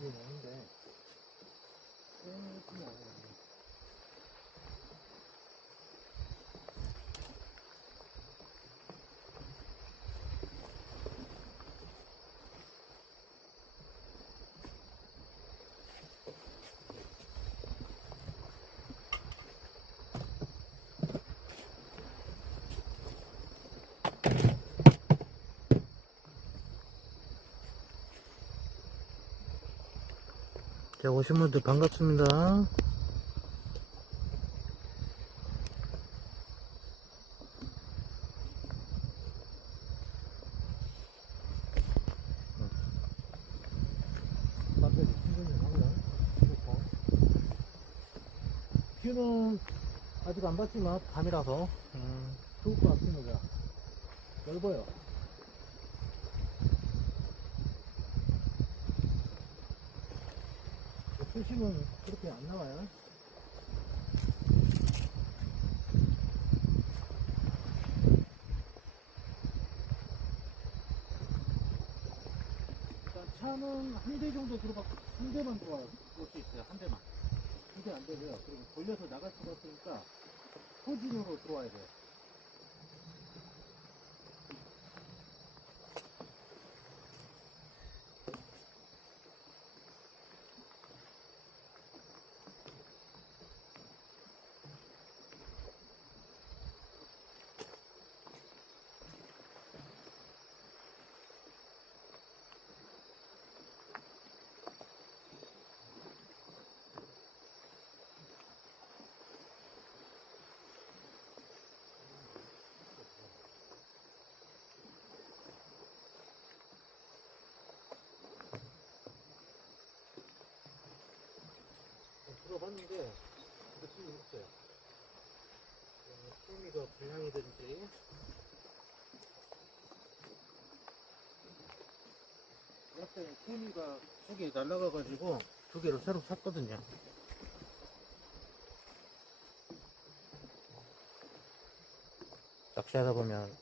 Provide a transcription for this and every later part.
물이 나는데 조금 안 해요. 자, 오신 분들 반갑습니다. 뷰는 아직 안 봤지만 밤이라서 음, 좋을 것 같습니다. 넓어요. 수심은 그렇게 안 나와요. 차는 한 대 정도 들어가, 한 대만 들어올 수 있어요. 한 대만. 두 대 안 되고요. 그리고 돌려서 나갈 수가 없으니까 포진으로 들어와야 돼요. 들어봤는데 느낌이 없어요. 소미가 불량이든지 어때 소미가 속에 날라가가지고 두 개를 새로 샀거든요. 낚시하다 보면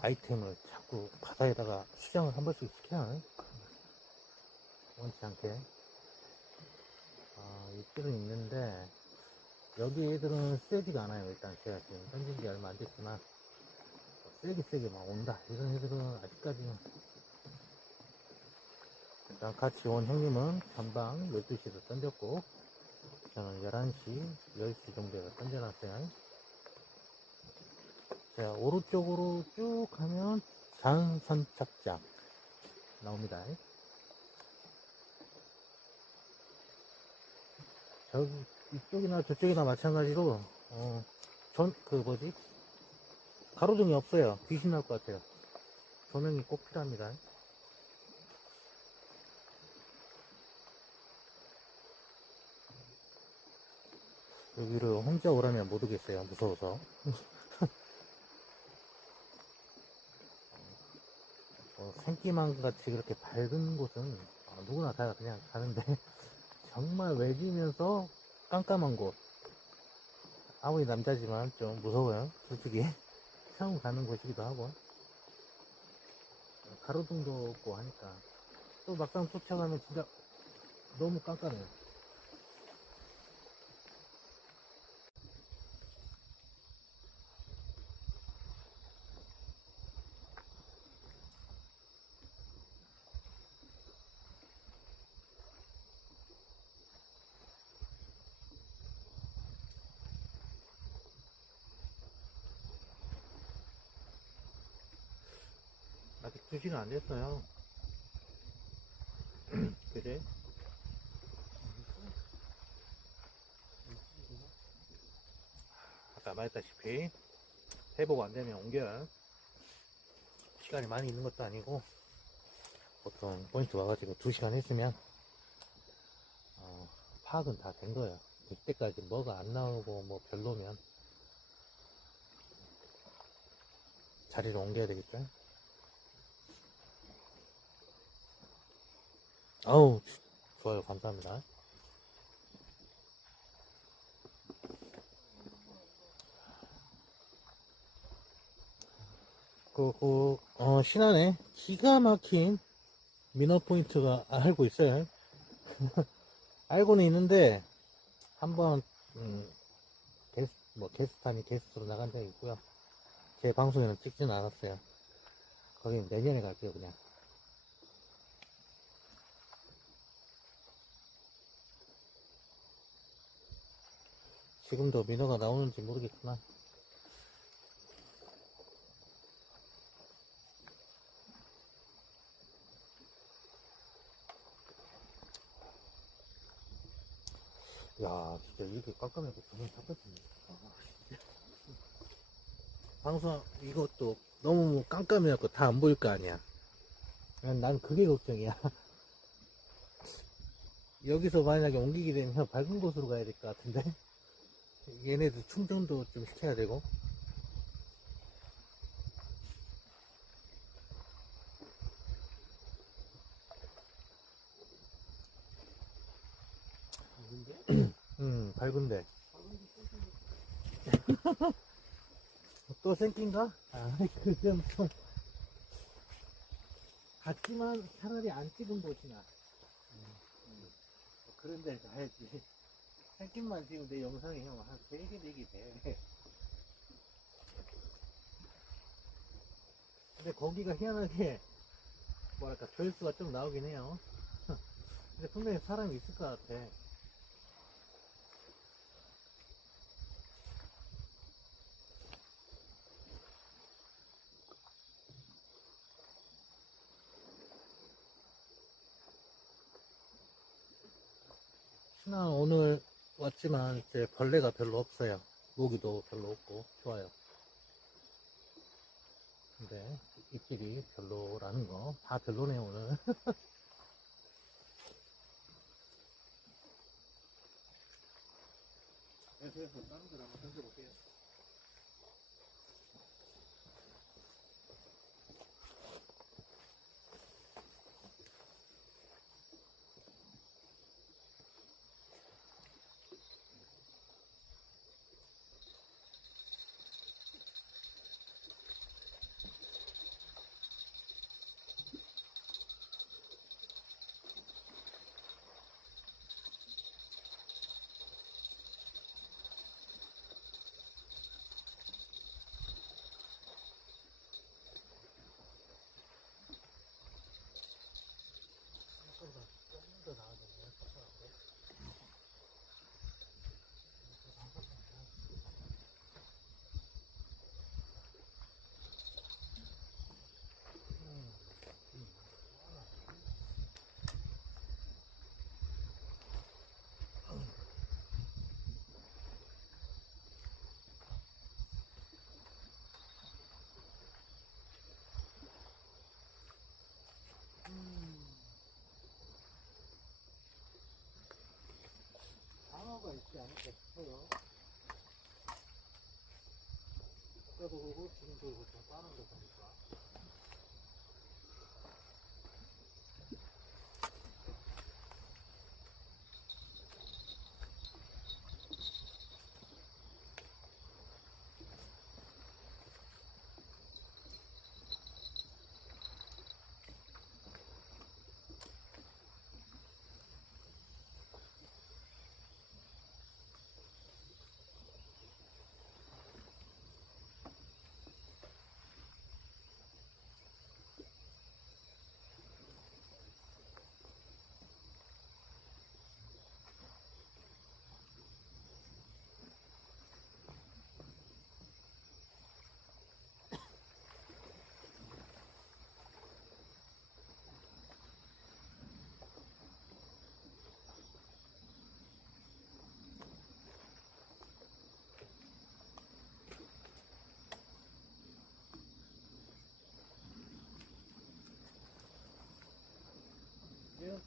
아이템을 자꾸 바다에다가 수정을 한 번씩 시켜요. 원치 않게. 아, 있기는 있는데, 여기 애들은 세지가 않아요. 일단 제가 지금 던진 지 얼마 안 됐지만, 세게 세게 막 온다. 이런 애들은 아직까지는. 일단 같이 온 형님은 전방 12시에서 던졌고, 저는 11시, 10시 정도에 던져놨어요. 자, 오른쪽으로 쭉 가면 자연선착장 나옵니다. 저기 이쪽이나 저쪽이나 마찬가지로 어, 전 그 뭐지? 가로등이 없어요. 귀신 날 것 같아요. 조명이 꼭 필요합니다. 여기를 혼자 오라면 못 오겠어요. 무서워서. 어, 생기만 같이 그렇게 밝은 곳은 어, 누구나 다 그냥 가는데 정말 외지면서 깜깜한 곳. 아무리 남자지만 좀 무서워요. 솔직히. 처음 가는 곳이기도 하고. 가로등도 없고 하니까. 또 막상 쫓아가면 진짜 너무 깜깜해요. 아직 2시간 안 됐어요. 그래? 아까 말했다시피 회복 안 되면 옮겨요. 시간이 많이 있는 것도 아니고 보통 포인트 와가지고 2시간 했으면 어, 파악은 다 된 거예요. 그때까지 뭐가 안 나오고 뭐 별로면 자리를 옮겨야 되겠죠. 아우 좋아요 감사합니다 그, 그, 어, 신안에 기가 막힌 미너 포인트가 알고 있어요 알고는 있는데 한번 음, 게스 뭐 게스트 아니 게스트로 나간 적이 있고요. 제 방송에는 찍지는 않았어요. 거기는 내년에 갈게요 그냥. 지금도 민호가 나오는지 모르겠지만 야 진짜 이렇게 깜깜하게 정말 깜깜해네. 방송 이것도 너무 깜깜해갖고 다 안 보일 거 아니야. 난, 난 그게 걱정이야. 여기서 만약에 옮기게 되면 밝은 곳으로 가야 될 것 같은데 얘네들 충전도 좀 시켜야 되고. 음 밝은데. 또 생긴가? 아 그좀 좀 같지만 차라리 안 찍은 곳이나. 음, 음. 그런 데를 가야지 생긴만 지금 내 영상이 형한 3개, 4개 돼. 근데 거기가 희한하게, 뭐랄까, 조회수가 좀 나오긴 해요. 근데 분명히 사람이 있을 것 같아. 신안 오늘 왔지만 이제 벌레가 별로 없어요. 모기도 별로 없고 좋아요. 근데 입질이 별로라는 거 다 별로네요 오늘. 그래서 다른 걸 한번 던져볼게요. 조금 더 나아졌네요. 잠깐만요. 있지 않을까 싶어요. 아까도 그렇고 지금도 그렇고 좀 빠른 거 보니까.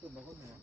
또 먹었네요.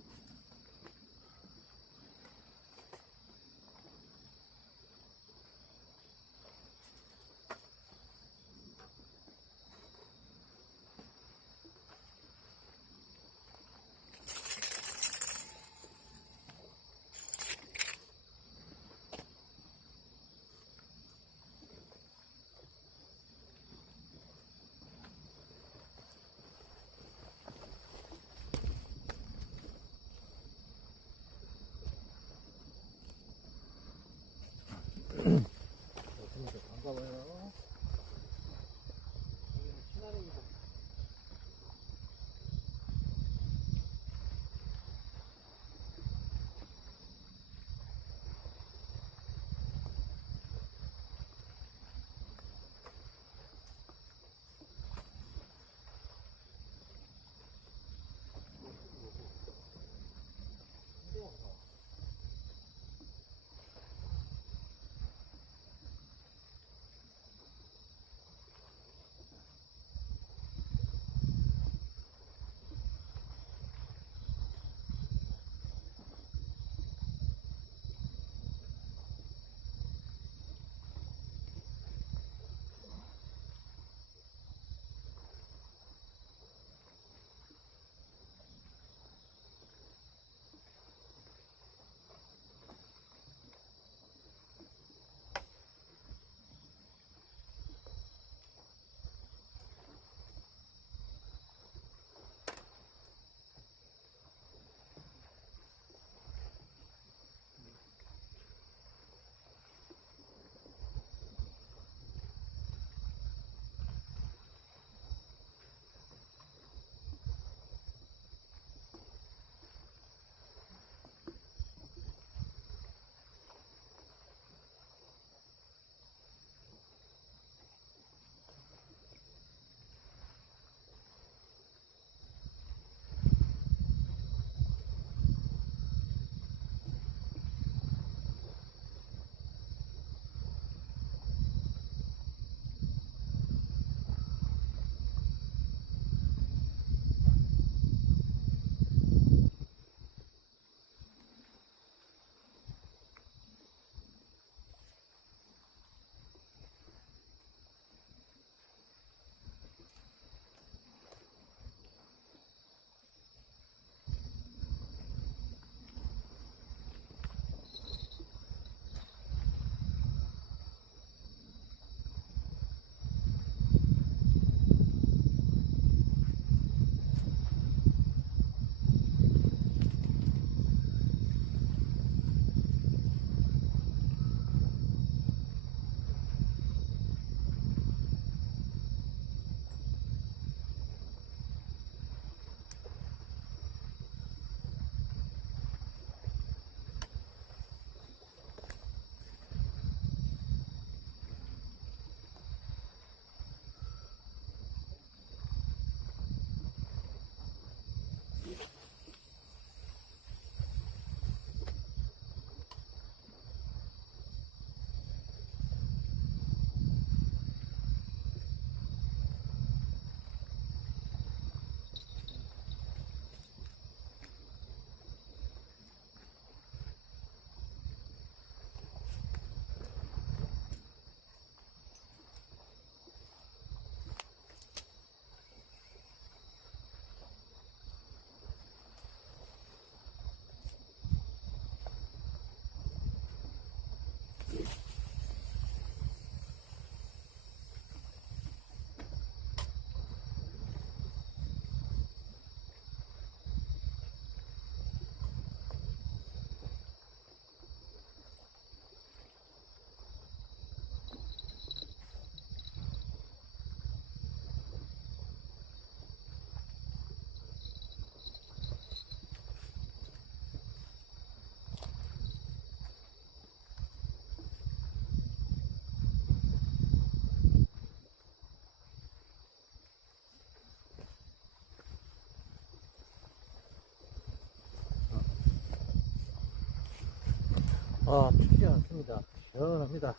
아, 춥지 않습니다. 시원합니다.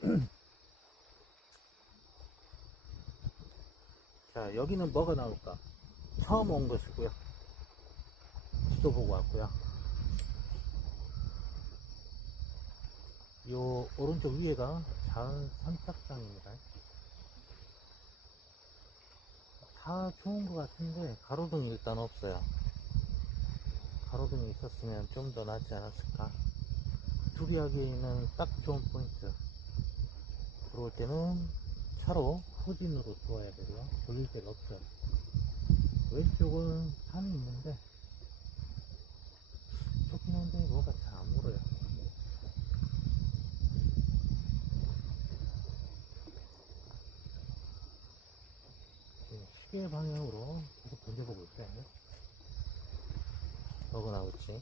자, 여기는 뭐가 나올까? 처음 온 것이고요. 지도 보고 왔고요. 요 오른쪽 위에가 자연 선착장입니다. 다 좋은 것 같은데 가로등이 일단 없어요. 가로등이 있었으면 좀 더 낫지 않았을까. 두리하기에는 딱 좋은 포인트. 들어올 때는 차로 후진으로 들어와야 되고요. 돌릴 데가 없어요. 왼쪽은 산이 있는데 좋긴 한데 뭐가 잘 안 물어요. 지금 시계 방향으로 계속 던져보고 있어요. 어그나우치.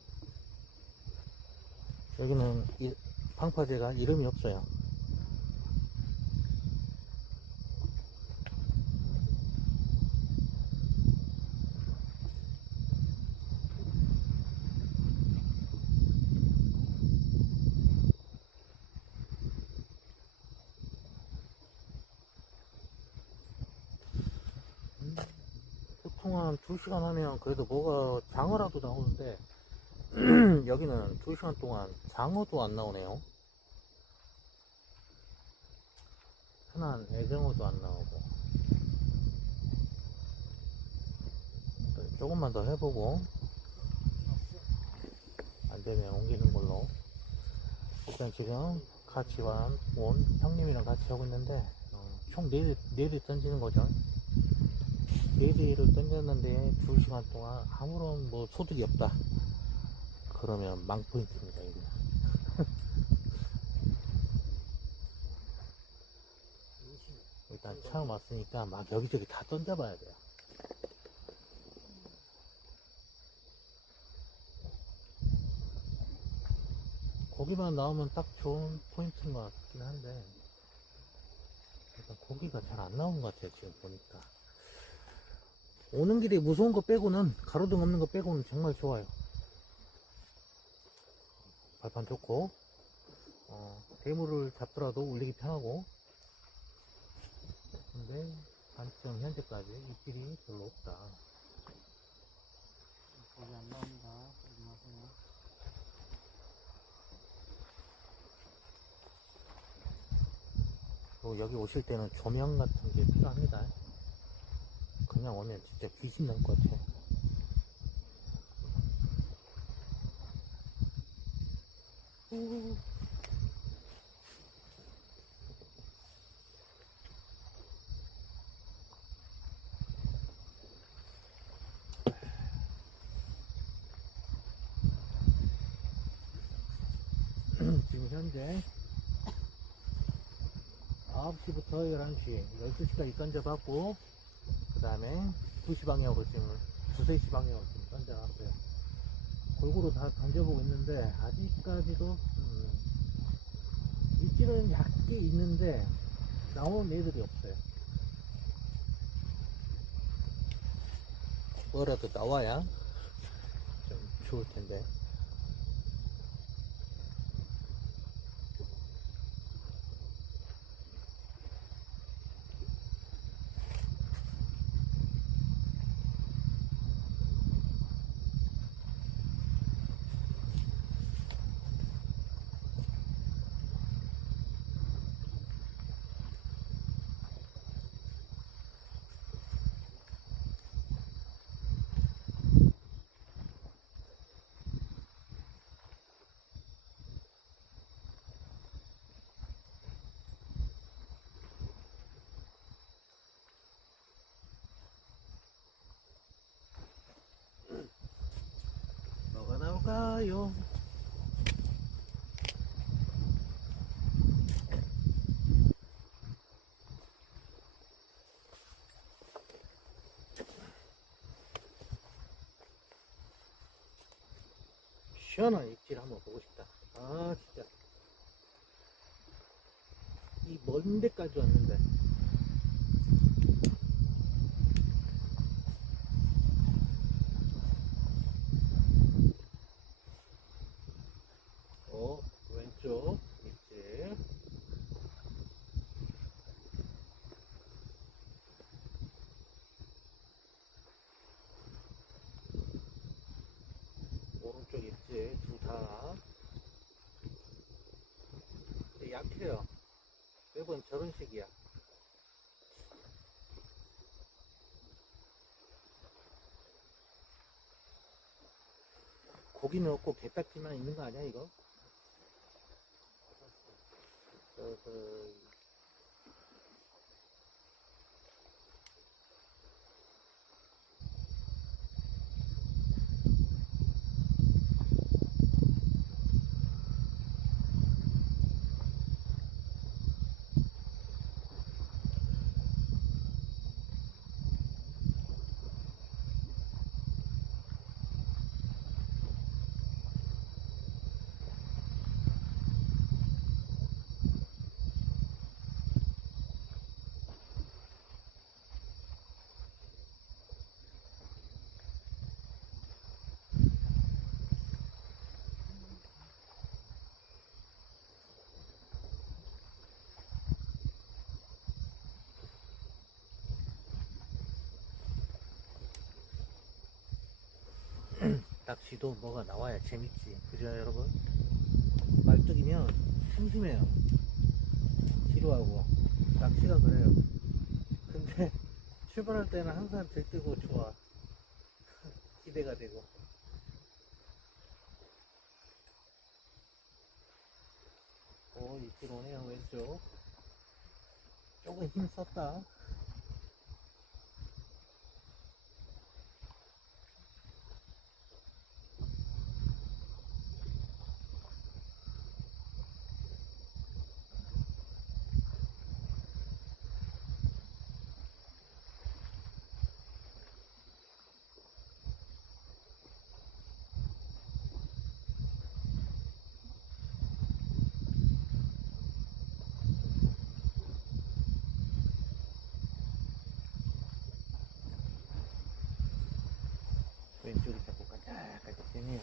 여기는 이, 방파제가 이름이 없어요. 보통 한 2시간 하면 그래도 뭐가 장어라도 나오는데 여기는 2시간 동안 장어도 안 나오네요. 흔한 애정어도 안 나오고. 조금만 더 해보고 안되면 옮기는 걸로. 일단 지금 같이 온, 온 형님이랑 같이 하고 있는데 어, 총 4대, 4대 던지는 거죠. 4대를 던졌는데 2시간 동안 아무런 뭐 소득이 없다 그러면 망포인트입니다 이거 일단 처음 왔으니까 막 여기저기 다 던져봐야 돼요. 고기만 나오면 딱 좋은 포인트인 것 같긴 한데 일단 고기가 잘 안 나온 것 같아요 지금 보니까. 오는 길에 무서운 거 빼고는 가로등 없는 거 빼고는 정말 좋아요 발판 좋고 어, 대물을 잡더라도 울리기 편하고 근데 단점 현재까지 입질이 별로 없다 거기 안 나옵니다. 조심하세요. 또 여기 오실 때는 조명 같은 게 필요합니다 그냥 오면 진짜 귀신 날 것 같아요 지금 현재 9시부터 11시, 12시까지 던져봤고, 그 다음에 2시 방향으로 지금, 2, 3시 방향으로 지금 던져놨어요. 골고루 다 던져보고 있는데, 아직까지도, 음, 입질은 얕게 있는데, 나오는 애들이 없어요. 뭐라도 나와야 좀 좋을 텐데. 뭐가 나올까요? 시원한 입질 한번 보고 싶다. 아, 진짜. 이 먼 데까지 왔는데. 어, 약해요. 식이야. 고기는 없고 게딱지만 있는 거 아니야 이거? 어허. 낚시도 뭐가 나와야 재밌지. 그죠, 여러분? 말뚝이면 심심해요. 지루하고. 낚시가 그래요. 근데 출발할 때는 항상 들뜨고 좋아. 기대가 되고. 오, 이쪽 오네요, 왼쪽. 조금 힘 썼다. 왼쪽이 자꾸 까딱까딱 되네요.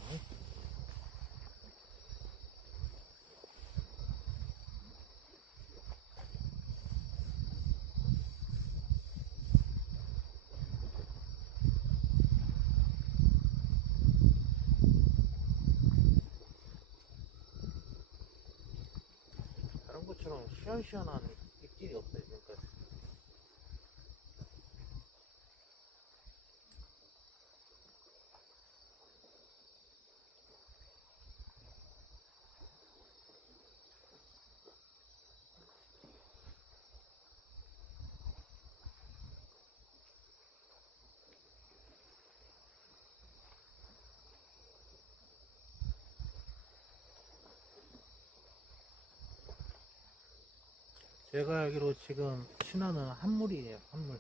다른 것처럼 시원시원한 입질이 없어요, 지금까지. 제가 알기로 지금 신화는 한물이에요, 한물.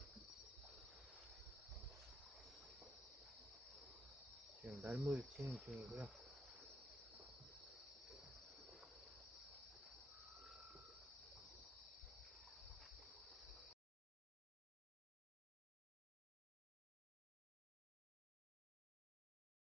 지금 날물 진행 중이고요.